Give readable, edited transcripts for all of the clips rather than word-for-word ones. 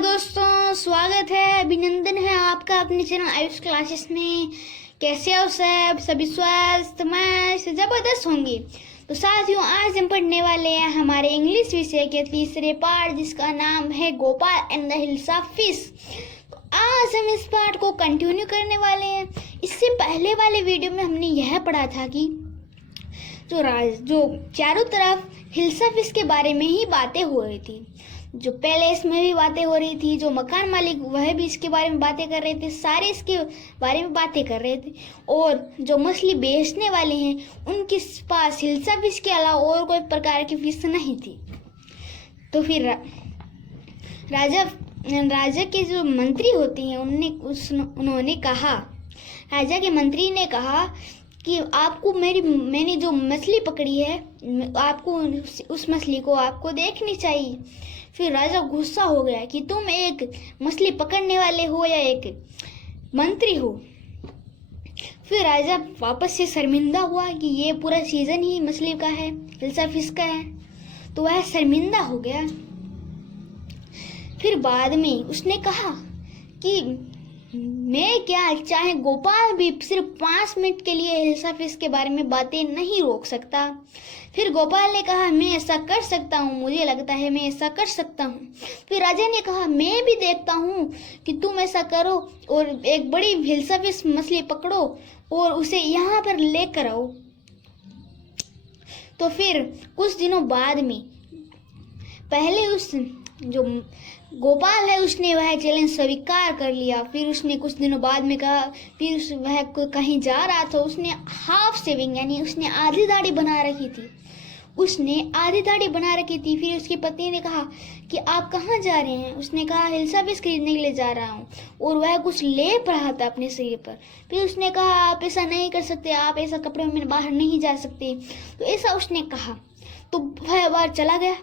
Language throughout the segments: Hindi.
दोस्तों, स्वागत है, अभिनंदन है आपका अपने चैनल आयुष क्लासेस में। कैसे हो सब? सभी स्वस्थ मस्त जबरदस्त होंगे। तो साथियों, आज हम पढ़ने वाले हैं हमारे इंग्लिश विषय के तीसरे पाठ, जिसका नाम है Gopal and the hills of fish. तो आज हम इस पाठ को कंटिन्यू करने वाले हैं। इससे पहले वाले वीडियो में हमने यह पढ़ा था कि जो चारों तरफ हिल्स ऑफ फिश के बारे में ही बातें हो रही थी, जो पैलेस में भी बातें हो रही थी, जो मकान मालिक वह भी इसके बारे में बातें कर रहे थे, सारे इसके बारे में बातें कर रहे थे। और जो मछली बेचने वाले हैं उनके पास हिल्सा फिश के अलावा और कोई प्रकार की फिश नहीं थी। तो फिर राजा के जो मंत्री होते हैं उन्होंने कहा, राजा के मंत्री ने कहा कि आपको मैंने जो मछली पकड़ी है, आपको उस मछली को आपको देखनी चाहिए। फिर राजा गुस्सा हो गया कि तुम एक मछली पकड़ने वाले हो या एक मंत्री हो। फिर राजा वापस से शर्मिंदा हुआ कि ये पूरा सीजन ही मछली का है, हिल्सा फिश का है, तो वह शर्मिंदा हो गया। फिर बाद में उसने कहा कि मैं क्या, चाहे गोपाल भी सिर्फ 5 मिनट के लिए हिल्सा फिश के बारे में बातें नहीं रोक सकता। फिर गोपाल ने कहा, मैं ऐसा कर सकता हूँ, मुझे लगता है मैं ऐसा कर सकता हूँ। फिर राजा ने कहा, मैं भी देखता हूँ कि तुम ऐसा करो और एक बड़ी हिल्सा फिश मछली पकड़ो और उसे यहाँ पर लेकर आओ। तो फिर कुछ दिनों बाद में पहले उस जो गोपाल है उसने वह चैलेंज स्वीकार कर लिया। फिर उसने कुछ दिनों बाद में कहा, फिर वह कहीं जा रहा था, उसने हाफ शेविंग यानी उसने आधी दाढ़ी बना रखी थी। फिर उसकी पत्नी ने कहा कि आप कहाँ जा रहे हैं? उसने कहा, हिल्सा फिश खरीदने के लिए जा रहा हूँ। और वह कुछ लेप रहा था अपने शरीर पर। फिर उसने कहा, आप ऐसा नहीं कर सकते, आप ऐसा कपड़े में बाहर नहीं जा सकते। तो ऐसा उसने कहा, तो वह बाहर चला गया।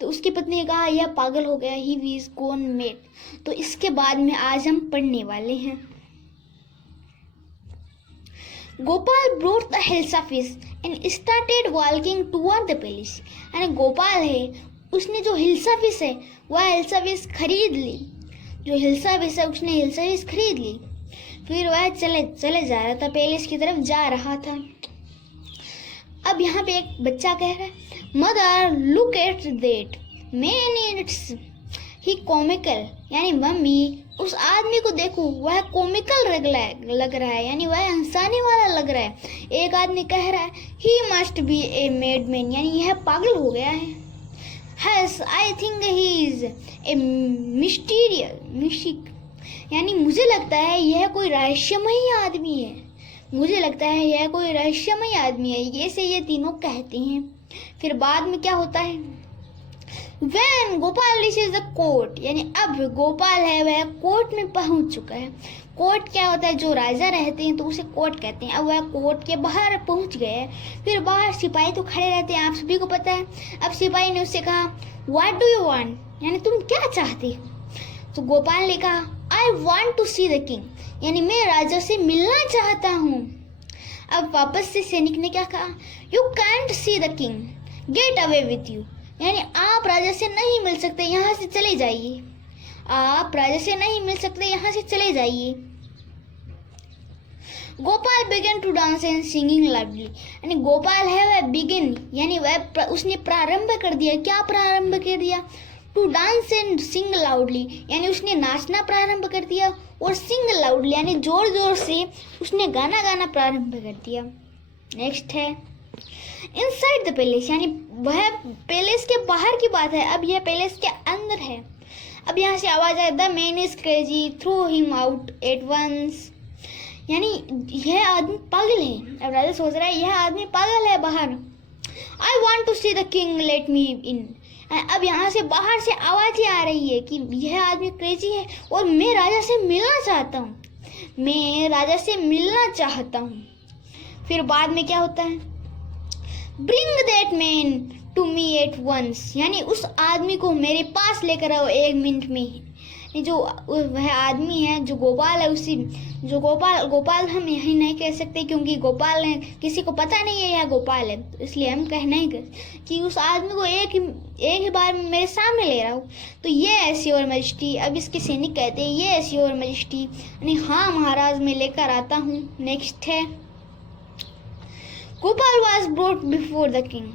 तो उसकी पत्नी ने कहा, यह पागल हो गया, ही इज गॉन मैड। तो इसके बाद में आज हम पढ़ने वाले हैं। Gopal brought the hilsa fish and started walking toward the palace. यानी गोपाल है, उसने जो हिल्सा फिश है वह हिल्सा फिश खरीद ली। फिर वह चले जा रहा था, पैलेस की तरफ जा रहा था। अब यहाँ पे एक बच्चा कह रहा है, mother look at that man, it's he comical. यानी मम्मी, उस आदमी को देखो, वह कॉमिकल लग रहा है, यानी वह हंसाने वाला लग रहा है। एक आदमी कह रहा है, he must be a madman, यानी यह पागल हो गया है। Yes, I think he is a mystic, यानी मुझे लगता है यह कोई रहस्यमयी आदमी है। ऐसे ये तीनों कहते हैं। फिर बाद में क्या होता है, When Gopal reaches the court, यानी अब गोपाल है वह कोर्ट में पहुंच चुका है। कोर्ट क्या होता है? जो राजा रहते हैं तो उसे कोर्ट कहते हैं। अब वह कोर्ट के बाहर पहुंच गए। फिर बाहर सिपाही तो खड़े रहते हैं, आप सभी को पता है। अब सिपाही ने उससे कहा, What do you want? यानी तुम क्या चाहते हो? तो गोपाल ने कहा, I want to see the king, यानी मैं राजा से मिलना चाहता हूँ। अब वापस से सैनिक ने क्या कहा, You can't see the king, get away with you, यानी आप राजा से नहीं मिल सकते, यहाँ से चले जाइए। Gopal began to dance and singing loudly, यानी गोपाल है वह बिगिन, यानी वह उसने प्रारंभ कर दिया। क्या प्रारंभ कर दिया? To dance and sing loudly, यानी उसने नाचना प्रारंभ कर दिया। और सिंग लाउडली यानी जोर जोर से उसने गाना प्रारंभ कर दिया। नेक्स्ट है इनसाइड द पैलेस, यानी वह पैलेस के बाहर की बात है। अब यह पैलेस के अंदर है। अब यहाँ से आवाज आए, the man is crazy, throw him out at once, यानी यह आदमी पागल है। अब राजा सोच रहा है यह आदमी पागल है बाहर। I want to see the king, let me in. अब यहाँ से बाहर से आवाजें आ रही है कि यह आदमी क्रेजी है और मैं राजा से मिलना चाहता हूँ। फिर बाद में क्या होता है, bring that man to me at once, यानी उस आदमी को मेरे पास लेकर आओ 1 मिनट में। ये जो वह आदमी है जो गोपाल है, उसी जो गोपाल हम यही नहीं कह सकते क्योंकि गोपाल है, किसी को पता नहीं है यह गोपाल है, तो इसलिए हम कह नहीं कर कि उस आदमी को एक ही बार में मेरे सामने ले रहा हूँ। तो ये ऐसी और मजिस्ट्री। अब इसके सैनिक कहते हैं ये ऐसी और मजिस्ट्री, यानी हाँ महाराज मैं लेकर आता हूँ। नेक्स्ट है Gopal was brought before the king.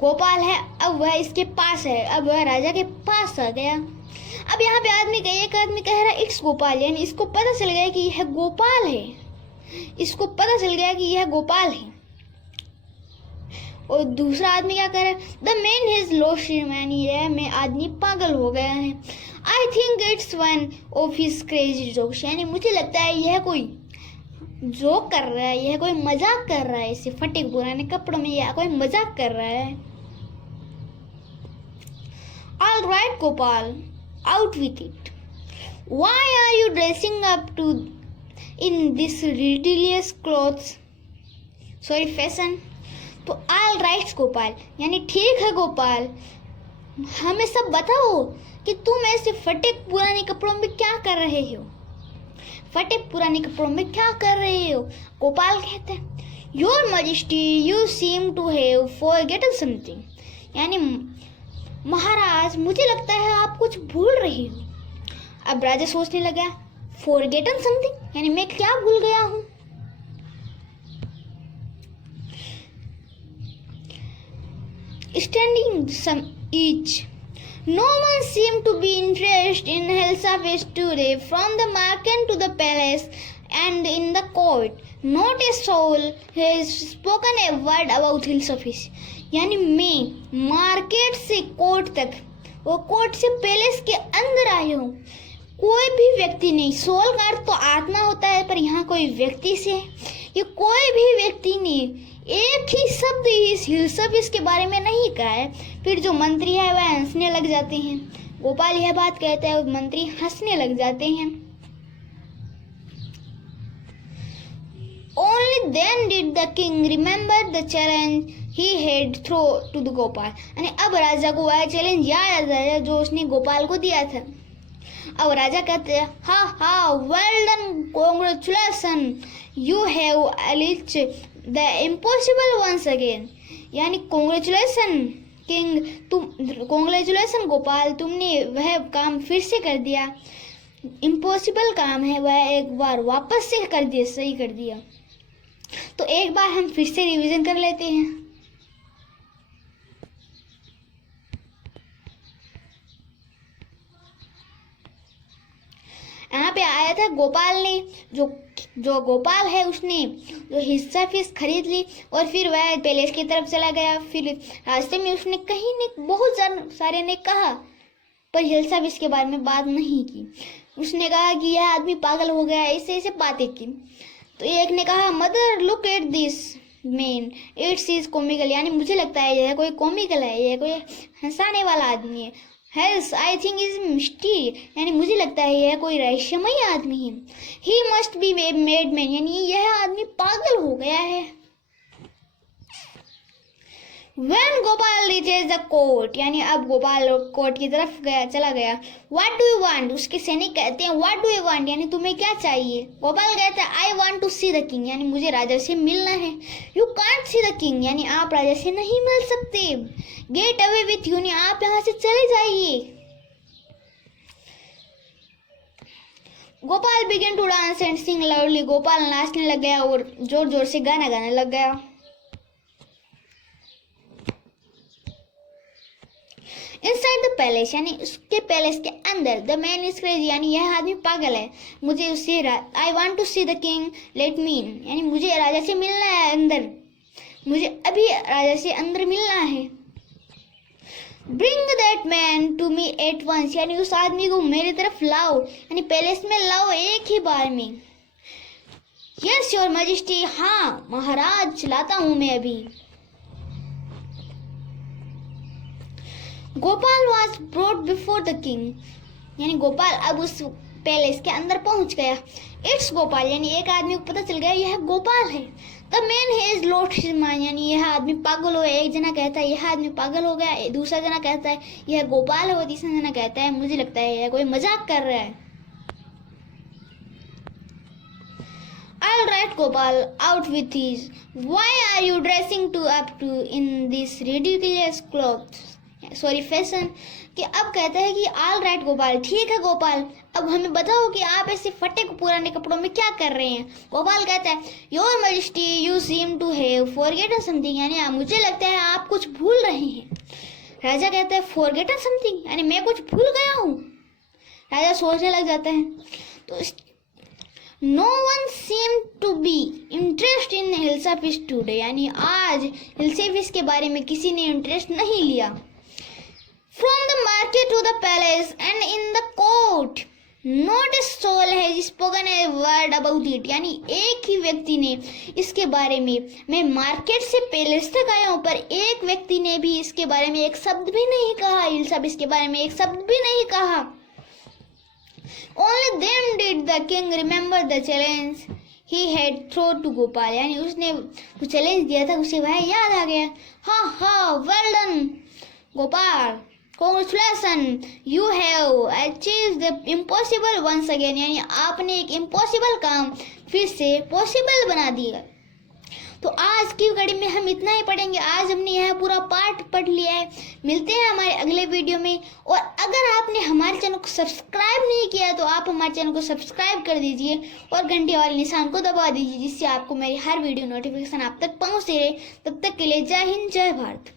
Gopal है, अब वह इसके पास है, अब वह राजा के पास आ गया। अब यहाँ पे एक आदमी कह रहा है इट्स गोपाल, यानी इसको पता चल गया कि यह गोपाल है, इसको पता चल गया कि यह गोपाल है। और दूसरा आदमी क्या कह रहा है, the man has lost his mind, यह में आदमी पागल हो गया है। I think it's one of his crazy jokes, यानी मुझे लगता है यह कोई जोक कर रहा है, यह कोई मजाक कर रहा है, इसे फटे पुराने कपड़ों में यह कोई मजाक कर रहा है। All right Gopal, out with it. Why are you dressing up to in this ridiculous clothes? Sorry, fashion. तो all right गोपाल, यानी ठीक है गोपाल, हमें सब बताओ कि तुम ऐसे फटे पुराने कपड़ों में क्या कर रहे हो, फटे पुराने कपड़ों में क्या कर रहे हो। गोपाल कहते हैं your majesty you seem to have forgotten something, यानी महाराज मुझे लगता है आप कुछ भूल रही हो। अब राजा सोचने लगा फॉरगेटन समथिंग, यानी मैं क्या भूल गया हूं। Standing some each, no one seemed to be interested in Helsafis today, from the market to the palace and in the court. Not a soul has spoken a word about Helsafis, यानी मैं मार्केट से कोर्ट तक और कोर्ट से पैलेस के अंदर आई हूँ, कोई भी व्यक्ति नहीं। सोल का अर्थ तो आत्मा होता है, पर यहाँ कोई व्यक्ति से ये कोई भी व्यक्ति ने एक ही शब्द इस हिलसफिस के बारे में नहीं कहा है। फिर जो मंत्री है वह हंसने लग जाते हैं। गोपाल यह बात कहता है और मंत्री हंसने लग जाते हैं। Only then did the king remember the challenge he had thrown to the Gopal, यानी अब राजा को वह चैलेंज याद आया जो उसने गोपाल को दिया था। अब राजा कहते हैं हा well done, congratulation, you have achieved the impossible once again, यानी कॉन्ग्रेचुलेशन किंग, कॉन्ग्रेचुलेशन गोपाल, तुमने वह काम फिर से कर दिया। इम्पॉसिबल काम है वह एक बार वापस से कर दिया, सही कर दिया। तो एक बार हम फिर से रिवीजन कर लेते हैं। यहाँ पे आया था गोपाल ने, जो गोपाल है उसने जो हिस्सा फीस खरीद ली और फिर वह पैलेस की तरफ चला गया। फिर रास्ते में उसने कहीं ने बहुत सारे ने कहा, पर हिस्सा फीस के बारे में बात नहीं की। उसने कहा कि यह आदमी पागल हो गया, ऐसे ऐसे बातें की। तो एक ने कहा mother look at this man, it's is comical, यानी मुझे लगता है यह कोई कॉमिकल है, यह कोई हंसाने वाला आदमी है। हेल्स आई थिंक इज मिस्टी, यानी मुझे लगता है यह कोई रहस्यमय आदमी है। He must be made man, यानी यह आदमी पागल हो गया है। When Gopal reaches the court, यानी अब गोपाल कोर्ट की तरफ चला गया। What do you want? उसके सैनिक कहते हैं What do you want? यानी तुम्हें क्या चाहिए। गोपाल कहता है I want to see the king, यानी मुझे राजा से मिलना है। You can't see the king, यानी आप राजा से नहीं मिल सकते। Get away with you, यानी आप यहाँ से चले जाइए। Gopal began to dance and sing loudly, Gopal नाचने लग गया और जोर जोर से गाना गाने लग गया। Inside the palace, यानी उसके पैलेस के अंदर, the man is crazy, यानी यह आदमी पागल है। मुझे उससे I want to see the king, let me in, यानी मुझे राजा से मिलना है अंदर, मुझे अभी राजा से अंदर मिलना है। Bring that man to me at once, यानी उस आदमी को मेरी तरफ लाओ, यानी पैलेस में लाओ एक ही बार में। Yes your majesty, हाँ महाराज लाता हूँ मैं अभी। Gopal was brought before the king, यानी गोपाल अब उस पैलेस के अंदर पहुंच गया। इट्स गोपाल, यानी एक आदमी को पता चल गया यह गोपाल है। The man has lost his mind, यानी यह आदमी पागल हो गया। एक जना कहता है यह आदमी पागल हो गया, दूसरा जना कहता है यह गोपाल है, और तीसरा जना कहता है मुझे लगता है यह कोई मजाक कर रहा है। All right, Gopal, out with these. Why are you dressing in this ridiculous clothes? Sorry, fashion. कि अब कहता है कि ऑल राइट गोपाल, ठीक है गोपाल, अब हमें बताओ कि आप ऐसे फटे पुराने कपड़ों में क्या कर रहे हैं। गोपाल कहता है your majesty you seem to have forgotten something, यानी मुझे लगता है आप कुछ भूल रहे हैं। राजा कहता है फॉरगेटन समथिंग, यानी मैं कुछ भूल गया हूँ। राजा सोचने लग जाता है। तो No one seemed to be interested in hilsa fish today, यानी आज हिल्सा फिश के बारे में किसी ने इंटरेस्ट नहीं लिया। From the market to the palace and in the court, not a soul has spoken a word about it, यानी एक ही व्यक्ति ने इसके बारे में, मैं मार्केट से पैलेस तक आया हूँ पर एक व्यक्ति ने भी इसके बारे में एक शब्द भी नहीं कहा, हिल्सा फिश के बारे में एक शब्द भी नहीं कहा। Only then did the king remember the challenge he had thrown to Gopal, यानी उसने जो चैलेंज दिया था उसे वह याद आ गया। हाँ हाँ, well done Gopal, congratulations, you have achieved the impossible once again, यानी आपने एक इम्पॉसिबल काम फिर से पॉसिबल बना दिया। तो आज की कड़ी में हम इतना ही पढ़ेंगे। आज हमने यह पूरा पार्ट पढ़ लिया है। मिलते हैं हमारे अगले वीडियो में। और अगर आपने हमारे चैनल को सब्सक्राइब नहीं किया है तो आप हमारे चैनल को सब्सक्राइब कर दीजिए और घंटे वाले निशान को दबा दीजिए, जिससे आपको मेरी हर वीडियो नोटिफिकेशन आप तक पहुंचती रहे। तब तक के लिए जय हिंद, जय भारत।